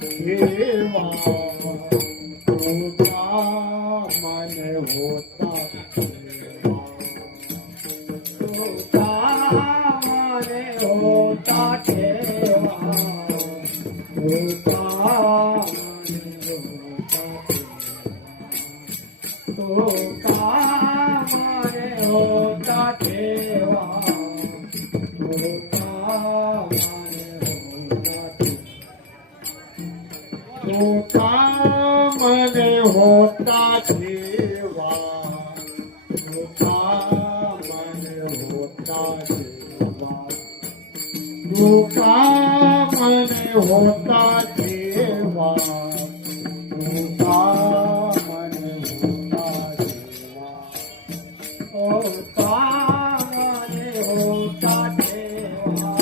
ठेवा तुझा मन होता ठेवा तुझा मन होता ठेवा तुझा मन होता ठेवा तुझा मन होता ठेवा तुझा मन होता ठेवा तुझा मन होता ठेवा तुझा मन होता ठेवा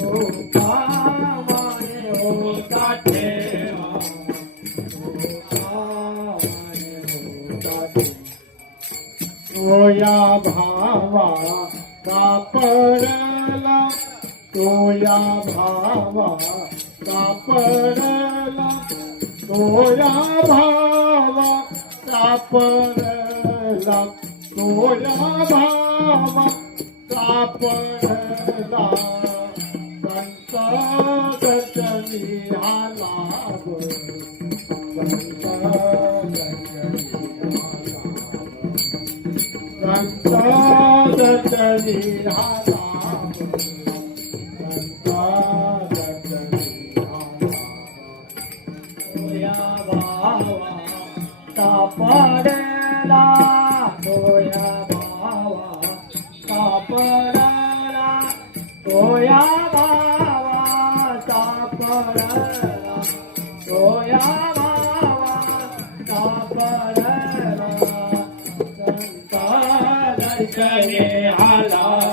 तुझा मन होता ठेवा तुझा तोया भावा कापडला तोया भावा कापडला तोया भावा कापडला तोया भावा कापडला संत दर्शनी आला संत दर्शनी आला तोया भावा कापडला तोया भावा कापडला तोया भावा कापडला तोया भावा कापडला संत दर्शनी आला